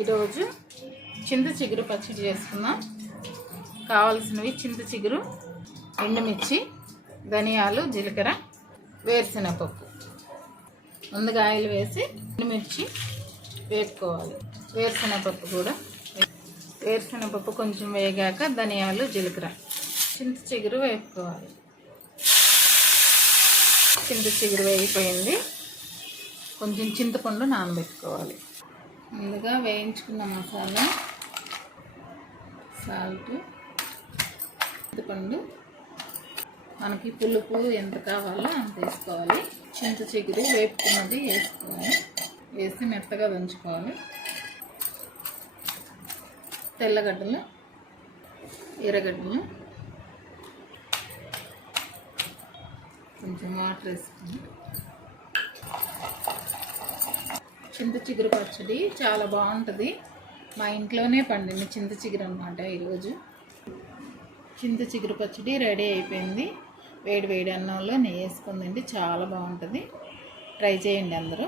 ఈరోజు చింత చిగురు పచ్చడి చేసుకుందాం. కావాల్సినవి చింత చిగురు ఎండుమిర్చి ధనియాలు జీలకర్ర వేరుశనగపప్పు. ముందుగా ఆయిల్ వేసి ఎండుమిర్చి వేపుకోవాలి. వేరుశనగపప్పు కూడా వేరుశనగపప్పు కొంచెం వేగాక ధనియాలు జీలకర్ర చింత చిగురు వేపుకోవాలి. చింత చిగురు వేగిపోయింది. కొంచెం చింతపండు నానబెట్టుకోవాలి. ముందుగా వేయించుకున్న మసాలా సాల్ట్ చింతపండు. మనకి పులుపు ఎంత కావాలో అంత వేసుకోవాలి. చింత చిగురు వేపుకున్నది వేసుకోవాలి. వేసి మెత్తగా దంచుకోవాలి. తెల్లగడ్డలు ఎర్రగడ్డలు కొంచెం వాటర్ వేసుకుని చింత చిగురు పచ్చడి చాలా బాగుంటుంది. మా ఇంట్లోనే పండింది చింత చిగురు అనమాట ఈరోజు. చింత చిగురు పచ్చడి రెడీ అయిపోయింది. వేడి వేడి అన్నంలో నెయ్యి వేసుకుందండి చాలా బాగుంటుంది. ట్రై చేయండి అందరూ.